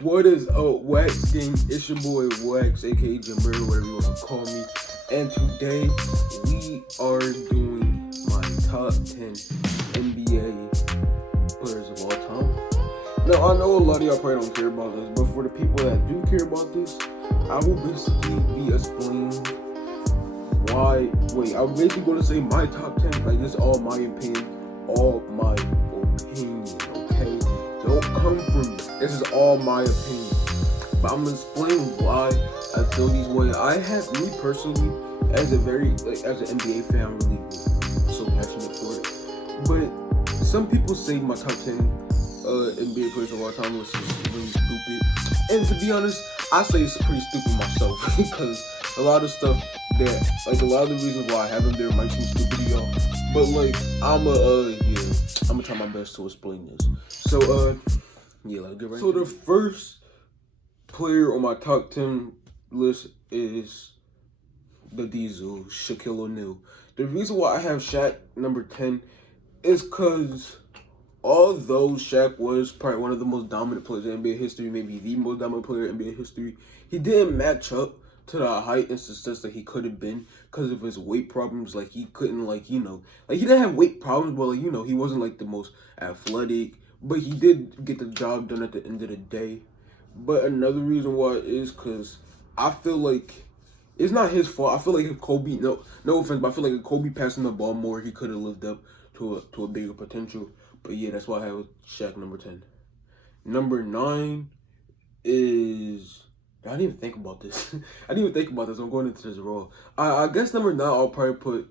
What is Wax Gang? It's your boy Wax, aka Jimber, whatever you want to call me. And today we are doing my top 10 NBA players of all time. Now I know a lot of y'all probably don't care about this, but for the people that do care about this, I will basically be explaining why. Wait, I'm basically going to say my top 10. Like, this is all my opinion, all my opinion. Okay, don't come for me. This is all my opinion, but I'm gonna explain why I feel these ways. I have, me personally, as a very as an NBA fan, I'm really so passionate for it. But some people say my top 10 NBA players of all time was really stupid, and to be honest, I say it's pretty stupid myself because a lot of stuff that, like, a lot of the reasons why I have them there might seem stupid to y'all, but like I'm gonna try my best to explain this. So yeah, let's get right. So the first player on my top 10 list is the Diesel, Shaquille O'Neal. The reason why I have Shaq number 10 is because although Shaq was probably one of the most dominant players in NBA history, maybe the most dominant player in NBA history, he didn't match up to the height and success that he could have been because of his weight problems. Like, he couldn't, like, he didn't have weight problems, but, like, he wasn't, like, the most athletic, but he did get the job done at the end of the day. But another reason why is because I feel like it's not his fault. I feel like if Kobe, no offense, but I feel like if Kobe passing the ball more, he could have lived up to a bigger potential. But yeah, that's why I have Shaq number 10. Number 9 is, I didn't even think about this. I'm going into this raw. I guess number 9, I'll probably put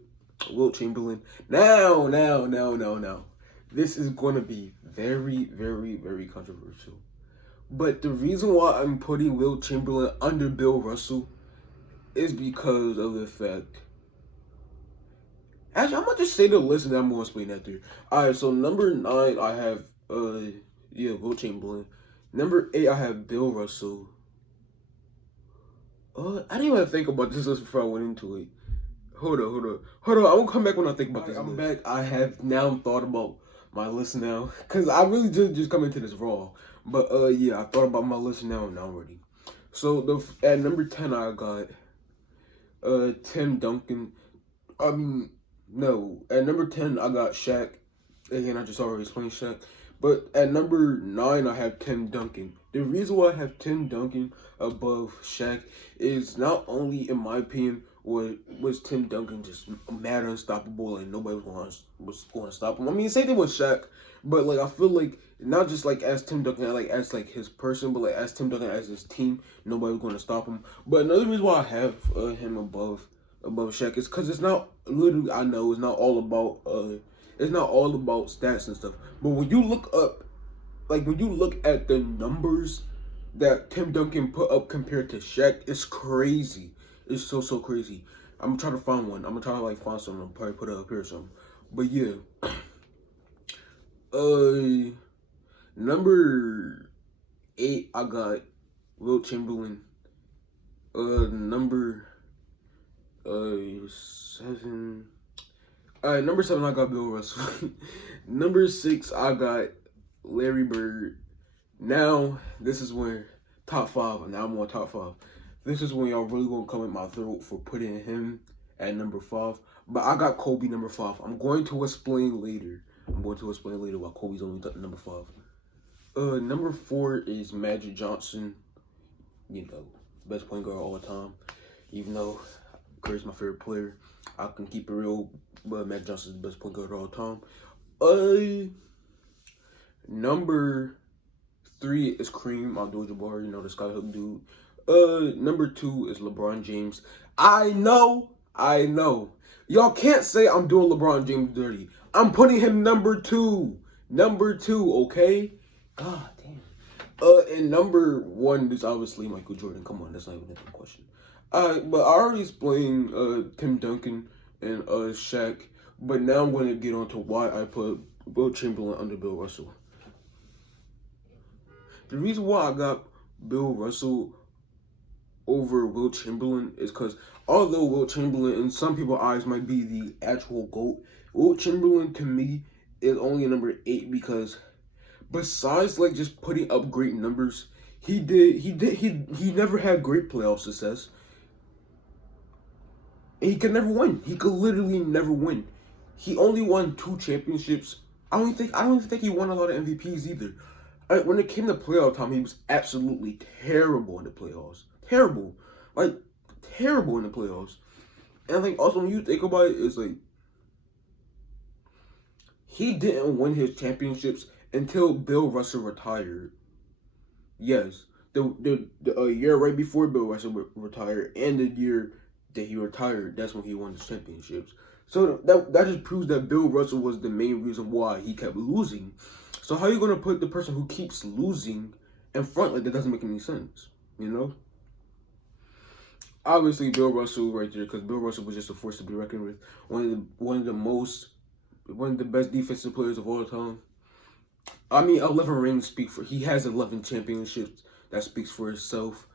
Wilt Chamberlain. Now. This is going to be very, very, very controversial. But the reason why I'm putting Wilt Chamberlain under Bill Russell is because of the fact. Actually, I'm going to just say the list and then I'm going to explain that through. Alright, so number 9, I have, Wilt Chamberlain. Number 8, I have Bill Russell. I didn't even think about this list before I went into it. Hold on. I'm going to come back when I think about this. I'm back. I have now thought about my list now. Because I really just come into this raw. But, yeah, I thought about my list now and I'm ready. So, at number 10, I got Tim Duncan. At number 10, I got Shaq. Again, I just already explained Shaq. But at number 9, I have Tim Duncan. The reason why I have Tim Duncan above Shaq is not only, in my opinion, was Tim Duncan just mad unstoppable, and nobody was going to stop him. I mean, same thing with Shaq, but like I feel like not just like as Tim Duncan, like as like his person, but like as Tim Duncan as his team, nobody was going to stop him. But another reason why I have him above Shaq is because it's not literally. I know it's not all about stats and stuff. But when you look at the numbers that Tim Duncan put up compared to Shaq, it's crazy. It's so crazy. I'm gonna try to find one. I'm gonna try to like find something. I'll probably put it up here or something. But yeah. Number 8, I got Wilt Chamberlain. Number 7. Alright, number 7, I got Bill Russell. Number 6, I got Larry Bird. Now, this is when top 5. Now I'm on top 5. This is when y'all really gonna come at my throat for putting him at number 5. But I got Kobe number 5. I'm going to explain later. Why Kobe's only number 5. Number 4 is Magic Johnson. Best point guard of all time. Even though Curry's my favorite player, I can keep it real, but Magic Johnson's the best point guard of all time. Number 3 is Kareem Abdul-Jabbar, the skyhook dude. Number 2 is LeBron James. I know. Y'all can't say I'm doing LeBron James dirty. I'm putting him number 2. Okay? God damn. And number 1 is obviously Michael Jordan. Come on, that's not even a question. But I already explained Tim Duncan and Shaq. But now I'm going to get on to why I put Wilt Chamberlain under Bill Russell. The reason why I got Bill Russell over Wilt Chamberlain is because although Wilt Chamberlain in some people's eyes might be the actual GOAT, Wilt Chamberlain to me is only number 8 because besides like just putting up great numbers, He never had great playoff success. And he could never win. He could literally never win. He only won 2 championships. I don't even think he won a lot of MVPs either. When it came to playoff time, he was absolutely terrible in the playoffs. Terrible. Like, terrible in the playoffs. And like also when you think about it, it's like he didn't win his championships until Bill Russell retired. Yes. The year right before Bill Russell retired and the year that he retired, that's when he won his championships. So that just proves that Bill Russell was the main reason why he kept losing. So how are you gonna put the person who keeps losing in front? Like, that doesn't make any sense, you know? Obviously, Bill Russell right there, because Bill Russell was just a force to be reckoned with. One of the best defensive players of all time. I mean, 11 rings speak for. He has 11 championships. That speaks for itself.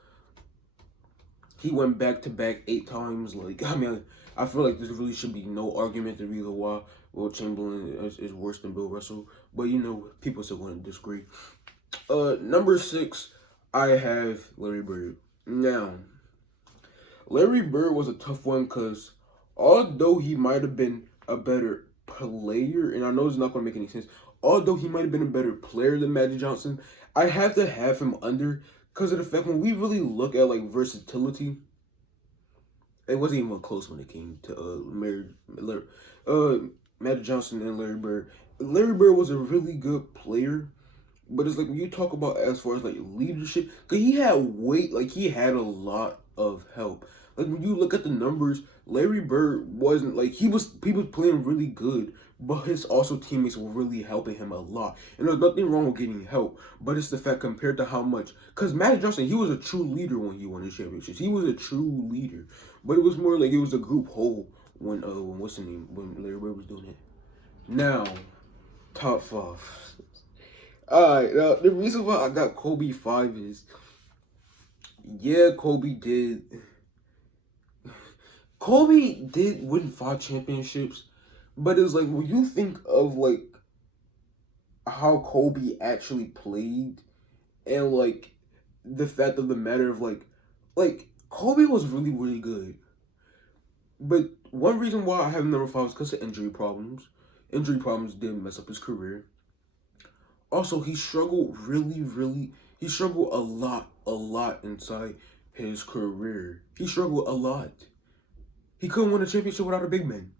He went back to back 8 times. Like, I mean, I feel like there really should be no argument the reason why Will Chamberlain is worse than Bill Russell. But you know, people still want to disagree. Number 6, I have Larry Bird. Now, Larry Bird was a tough one because although he might have been a better player, and I know it's not going to make any sense, although he might have been a better player than Magic Johnson, I have to have him under because of the fact when we really look at like versatility, it wasn't even close when it came to Magic Johnson and Larry Bird. Larry Bird was a really good player, but it's like when you talk about as far as like leadership, because he had weight, like he had a lot of help. Like when you look at the numbers, Larry Bird wasn't like he was playing really good, but his also teammates were really helping him a lot. And there's nothing wrong with getting help, but it's the fact compared to how much. Because Magic Johnson, he was a true leader when he won his championships. He was a true leader, but it was more like it was a group whole when what's the name when Larry Bird was doing it. Now, top 5. Alright, now the reason why I got Kobe 5 is, yeah, Kobe did win 5 championships, but it's like when you think of like how Kobe actually played and like the fact of the matter of like Kobe was really, really good. But one reason why I have number 5 is because of injury problems. Injury problems did mess up his career. Also, he struggled he struggled a lot inside his career. He struggled a lot. He couldn't win a championship without a big man.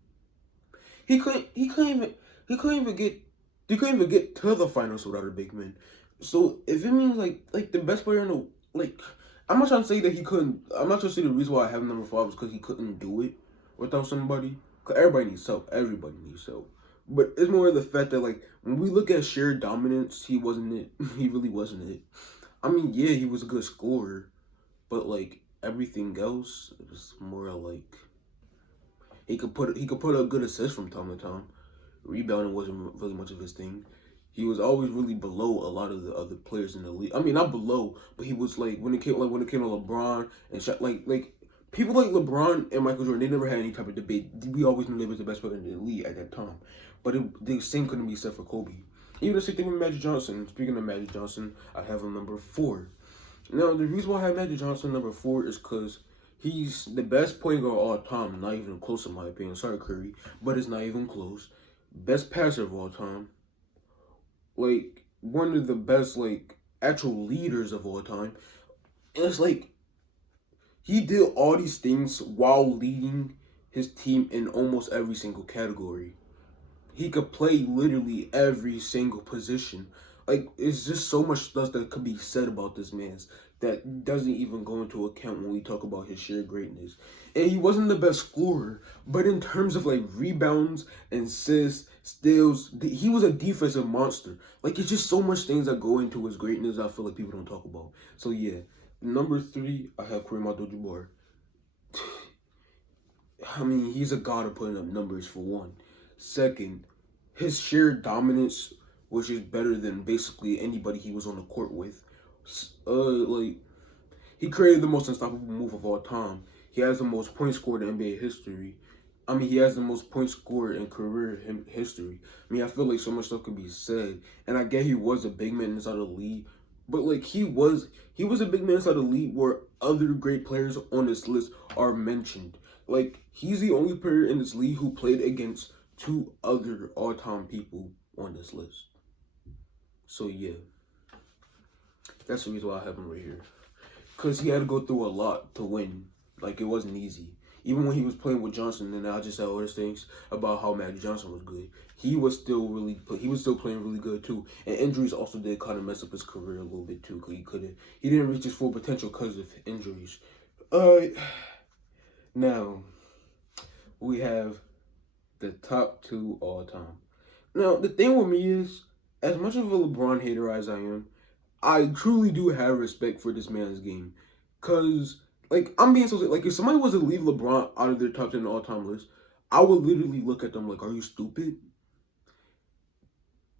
He couldn't even get to the finals without a big man. So if it means like the best player in the I'm not trying to say that he couldn't. I'm not trying to say the reason why I have number 5 is because he couldn't do it without somebody. Cause everybody needs help. Everybody needs help. But it's more of the fact that like when we look at sheer dominance, he wasn't it. He really wasn't it. I mean, yeah, he was a good scorer, but like everything else, it was more like he could put a good assist from time to time. Rebounding wasn't really much of his thing. He was always really below a lot of the other players in the league. I mean, not below, but he was like when it came to LeBron and Shaq, like people like LeBron and Michael Jordan, they never had any type of debate. We always knew they was the best player in the league at that time. But the same couldn't be said for Kobe. Even the same thing with Magic Johnson. Speaking of Magic Johnson, I have him number 4. Now, the reason why I have Magic Johnson number 4 is because he's the best point guard of all time. Not even close in my opinion. Sorry, Curry, but it's not even close. Best passer of all time. Like, one of the best, like, actual leaders of all time. And it's like, he did all these things while leading his team in almost every single category. He could play literally every single position. Like, it's just so much stuff that could be said about this man that doesn't even go into account when we talk about his sheer greatness. And he wasn't the best scorer, but in terms of like rebounds and assists, steals, he was a defensive monster. Like, it's just so much things that go into his greatness I feel like people don't talk about. So yeah, number 3, I have Kareem Abdul-Jabbar. I mean, he's a god of putting up numbers for one. Second, his sheer dominance was just better than basically anybody he was on the court with. Like, he created the most unstoppable move of all time. He has the most points scored in NBA history. I mean, he has the most points scored in career history. I mean, I feel like so much stuff could be said. And I get he was a big man inside the league, But like he was a big man inside the league where other great players on this list are mentioned. Like he's the only player in this league who played against two other all-time people on this list. So yeah, that's the reason why I have him right here. Cause he had to go through a lot to win. Like it wasn't easy. Even when he was playing with Johnson, and I just said all those things about how Magic Johnson was good, he was still playing really good too. And injuries also did kind of mess up his career a little bit too, cause he didn't reach his full potential because of injuries. Now we have the top two all time. Now the thing with me is, as much of a LeBron hater as I am, I truly do have respect for this man's game, cause like I'm being so like if somebody was to leave LeBron out of their top 10 all-time list, I would literally look at them like, "Are you stupid?"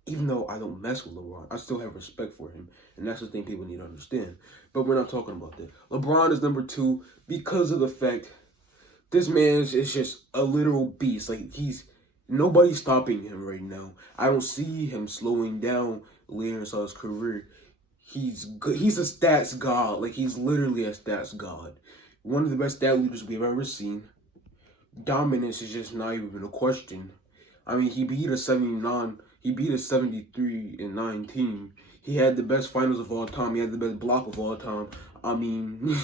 Even though I don't mess with LeBron, I still have respect for him, and that's the thing people need to understand. But we're not talking about that. LeBron is number 2 because of the fact this man is just a literal beast. Like nobody's stopping him right now. I don't see him slowing down later in his career. He's good. He's a stats god. Like he's literally a stats god. One of the best stat leaders we've ever seen. Dominance is just not even a question. I mean, he beat a 79. He beat a 73-9 team. He had the best finals of all time. He had the best block of all time. I mean,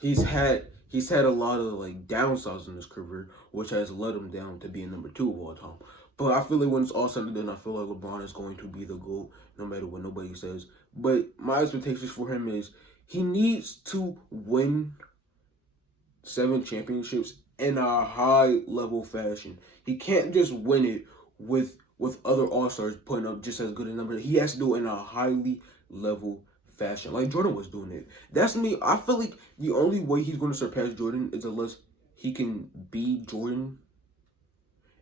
he's had a lot of like downsides in his career, which has led him down to being number 2 of all time. But I feel like when it's all said and done, I feel like LeBron is going to be the GOAT, no matter what nobody says. But my expectations for him is he needs to win 7 championships in a high-level fashion. He can't just win it with other All-Stars putting up just as good a number. He has to do it in a highly level fashion, like Jordan was doing it. That's me. I feel like the only way he's going to surpass Jordan is unless he can beat Jordan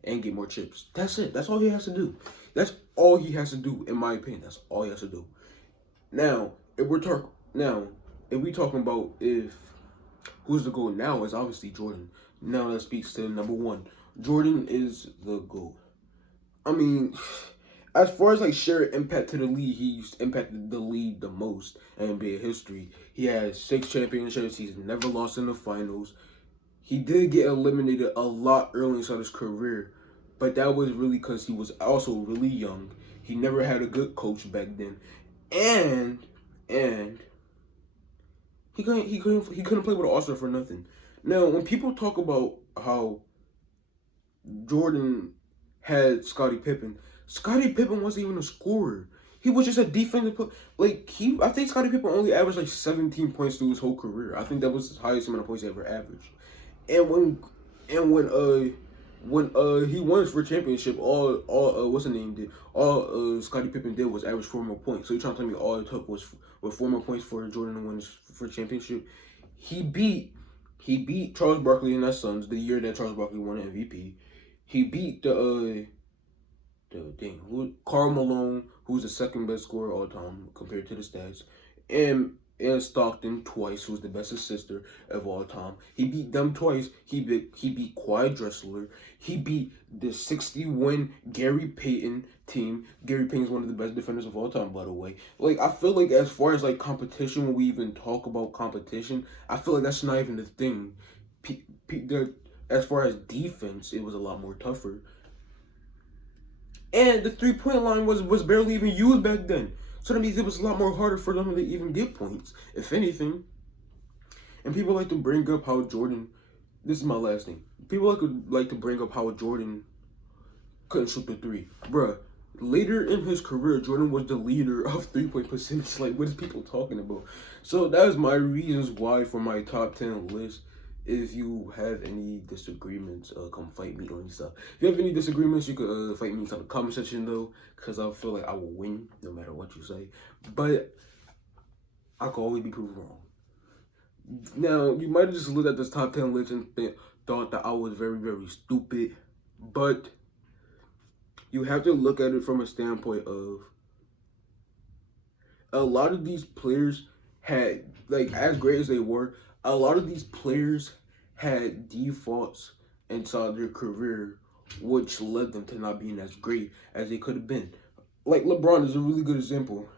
and get more chips. That's it. That's all he has to do. That's all he has to do, in my opinion. That's all he has to do. Now, if we talking about who's the GOAT now, is obviously Jordan. Now that speaks to number 1. Jordan is the GOAT. I mean, as far as like sheer impact to the league, he's impacted the league the most in NBA history. He has 6 championships. He's never lost in the finals. He did get eliminated a lot early inside his career, but that was really because he was also really young. He never had a good coach back then, and he couldn't play with an All-Star for nothing. Now, when people talk about how Jordan had Scottie Pippen wasn't even a scorer. He was just a defensive player. I think Scottie Pippen only averaged like 17 points through his whole career. I think that was the highest amount of points he ever averaged. And when he won for championship, all Scottie Pippen did was average 4 more points. So you're trying to tell me all it took was 4 more points for Jordan to win for championship? He beat Charles Barkley and that Suns the year that Charles Barkley won MVP. He beat Karl Malone, who's the second best scorer all time compared to the stats, and Stockton twice, who's the best assister of all time. He beat them twice. He beat Clyde Drexler. He beat the 60-win Gary Payton team. Gary Payton's one of the best defenders of all time, by the way. Like, I feel like as far as like competition, when we even talk about competition, I feel like that's not even the thing. As far as defense, it was a lot more tougher. And the 3-point line was barely even used back then. So that means it was a lot more harder for them to even get points, if anything. And people like to bring up how Jordan, this is my last thing. People like to bring up how Jordan couldn't shoot the 3. Bruh, later in his career, Jordan was the leader of 3-point percentage. Like, what is people talking about? So that is my reasons why for my top 10 list. If you have any disagreements, come fight me on any stuff. If you have any disagreements, you could fight me inside the comment section though, because I feel like I will win no matter what you say. But I could always be proven wrong. Now, you might have just looked at this top 10 list and thought that I was very, very stupid. But you have to look at it from a standpoint of a lot of these players had, like, as great as they were, a lot of these players had defaults inside their career, which led them to not being as great as they could have been. Like, LeBron is a really good example.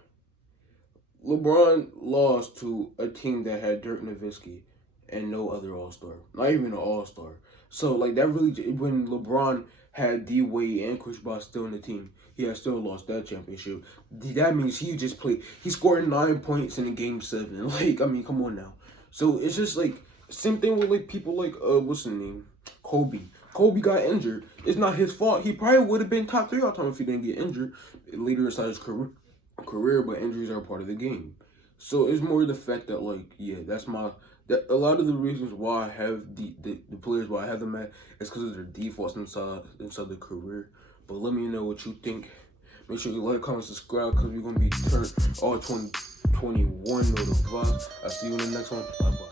LeBron lost to a team that had Dirk Nowitzki and no other All-Star, not even an All-Star. So like that really, when LeBron had D Wade and Chris Bosh still in the team, he had still lost that championship. That means he just played. He scored 9 points in a game 7. Like, I mean, come on now. So it's just like same thing with like people like what's his name, Kobe. Kobe got injured. It's not his fault. He probably would have been top 3 all time if he didn't get injured later inside his career, but injuries are part of the game. So it's more the fact that like, yeah, that a lot of the reasons why I have the players why I have them at is because of their defaults inside the career. But let me know what you think. Make sure you like, comment, subscribe, because we're gonna be turned all 2021 notified. I'll see you in the next one. Bye bye.